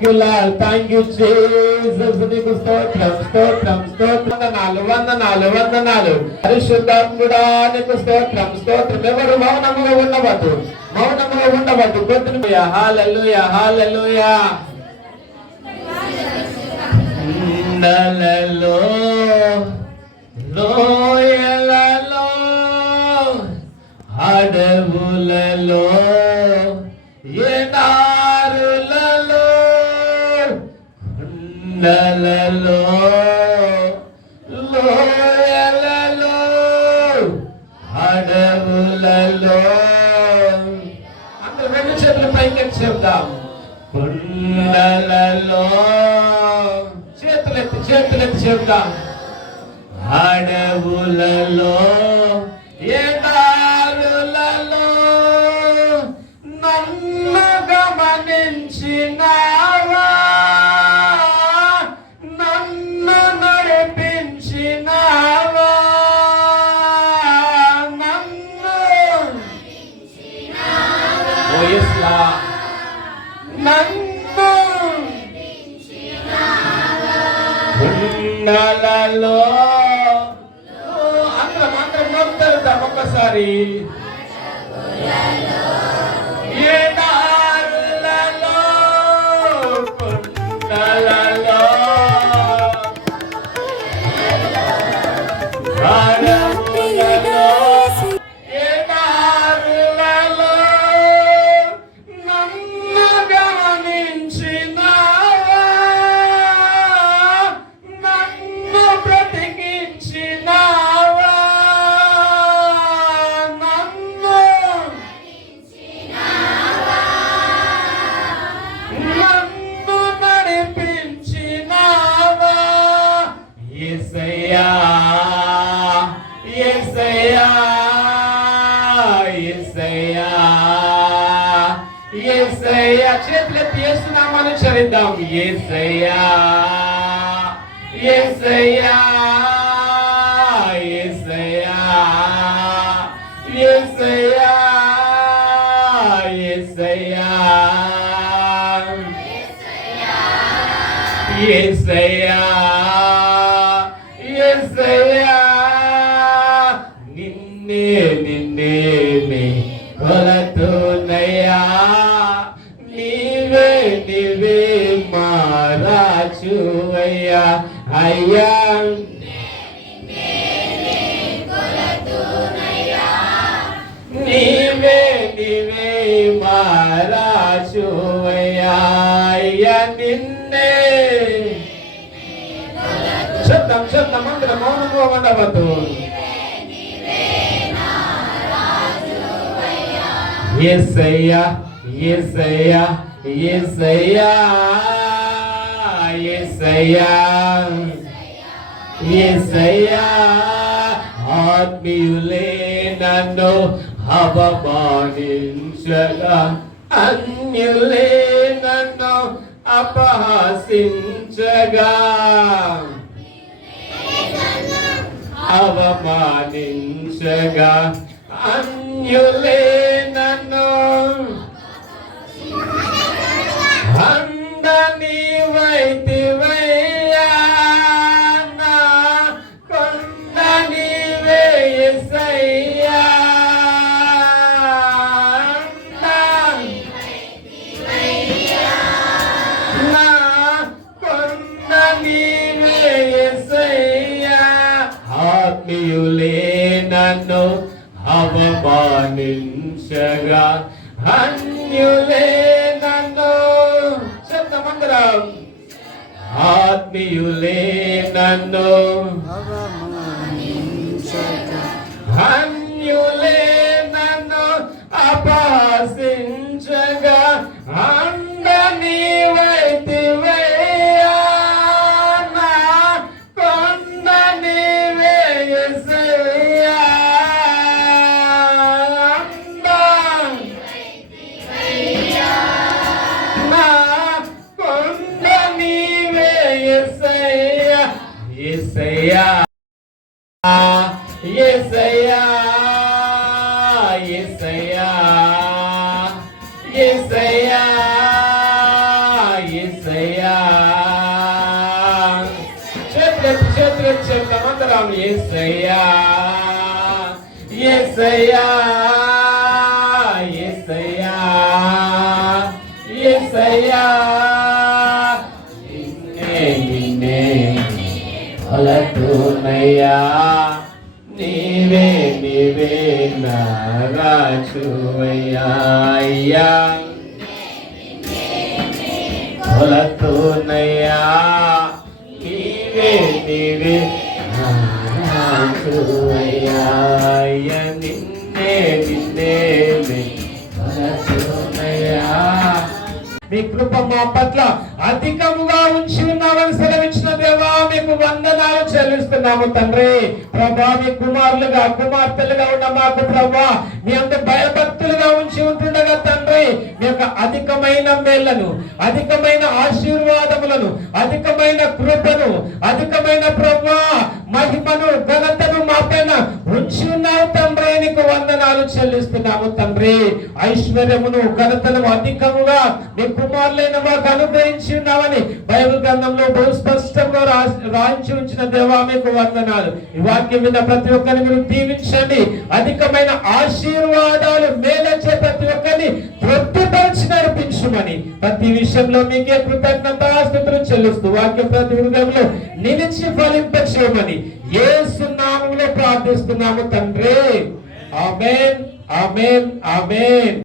Thank you, Jesus. నీకు స్తోత్రం స్తోత్రం స్తోత్రం. వందనాలు. పరిశుద్ధాత్ముడా నీకు స్తోత్రం స్తోత్రం. ఎవరు మౌనముగా ఉండవద్దు. కొద్దిగా హల్లెలూయా హల్లెలూయా. కొండలలో లోయలలో అడవులలో ఎడారులలో కొండలలో లోయలలో అడవులలో అందరూ రెండు చేతులు పైకి చెప్దాం. కొండలలో చేతులెత్తి చెప్దాం. అడవులలో ఎడారులలో నన్ను గమనించినావా, నన్ను నడిపించినావా, నన్ను కొండలలో అందరం నొక్కుతాం ఒక్కసారి. ఎడారులలో కొండలలో అడవులలో ఎడారులలో నన్ను గమనించినావా, నన్ను బ్రతికించినావా, నన్ను నడిపించినావా. యేసయ్యా యేసయ్యా యేసయ్యా యేసయ్యా. చేతులెత్తి యేసునామాన్ని చరిద్దాం. యేసయ్యా యేసయ్యా యేసయ్యా యేసయ్యా యేసయ్యా యేసయ్యా యేసయ్యా. నిన్నే కొలతునయ్యా, నీవే మా రాజువయ్యా అయ్యా. నీవే మా రాజువయ్యా అయ్యా. నిన్నే శబ్దం అందరం మౌనంగా ఉండవద్దు. యేసయ్యా యేసయ్యా యేసయ్యా యేసయ్యా యేసయ్యా. ఆత్మీయులే నన్ను అవమానించగా, అన్యులే నన్ను అపహసించగా, అవమానించగా, అన్యులే నన్ను నీవైతివయ్యా, నా కొండ నీవే యేసయ్యా, నా కొండ నీవే యేసయ్యా. ఆత్మీయులే నన్ను అవమానించగా, అన్యులే నన్ను శబ్దమందరం. ఆత్మీయులే నన్ను అన్యులే నన్ను అపహసించగా, అండ నీవైతివయ్యా, నా కొండ నీవే యేసయ్యా, నా కొండ నీవే యేసయ్యా. యేసయ్యా యేసయ్యా యేసయ్యా యేసయ్యా యేసయ్యా చెప్తాం యేసయ్యా యేసయ్యా యేసయ్యా యేసయ్యా నిన్నే కొలతునయ్యా నీవే నా రాజువయ్యా అయ్యా కొలతునయ్యా నీవే నా రాజువయ్యా అయ్యా నిన్నే కొలతునయ్యా. మీ కృప మా పట్ల అధికముగా ఉంచి ఉన్నామని సెలవించిన దేవా మీకు వందనాలు చెల్లిస్తున్నాము తండ్రి. ప్రభా మీ కుమారులుగా కుమార్తెలుగా ఉన్న మాకు ప్రభా మీ అంత భయభక్తులుగా ఉంచి ఉంటుండగా తండ్రి మీ యొక్క అధికమైన మేళ్లను అధికమైన ఆశీర్వాదములను అధికమైన కృపను అధికమైన ప్రభా మహిమను ఘనతను మా పైన ఉంచి ఉన్నావు తండ్రి. నీకు వందనాలు చెల్లిస్తున్నాము తండ్రి. ఐశ్వర్యమును ఘనతను అధికముగా మీ కుమారులైన మాకు అనుగ్రహించి ఉన్నామని బైబిల్ గ్రంథంలో బహు స్పష్టంగా రాయించి ఉంచిన దేవా మీకు వందనాలు. ఈ వాక్యం మీద ప్రతి ఒక్కరిని మీరు దీవించండి. అధికమైన ఆశీర్వాదాలు మేలచే ప్రతి ఒక్కరిని తృప్తిపరిచి నడిపించుమని ప్రతి విషయంలో మీకే కృతజ్ఞతాస్తుతులు చెల్లిస్తూ వాక్య ప్రతి హృదయంలో నిలిచి ఫలింపచేయమని యేసు నామములో ప్రార్థిస్తున్నాము తండ్రి. ఆమేన్ ఆమేన్ ఆమేన్.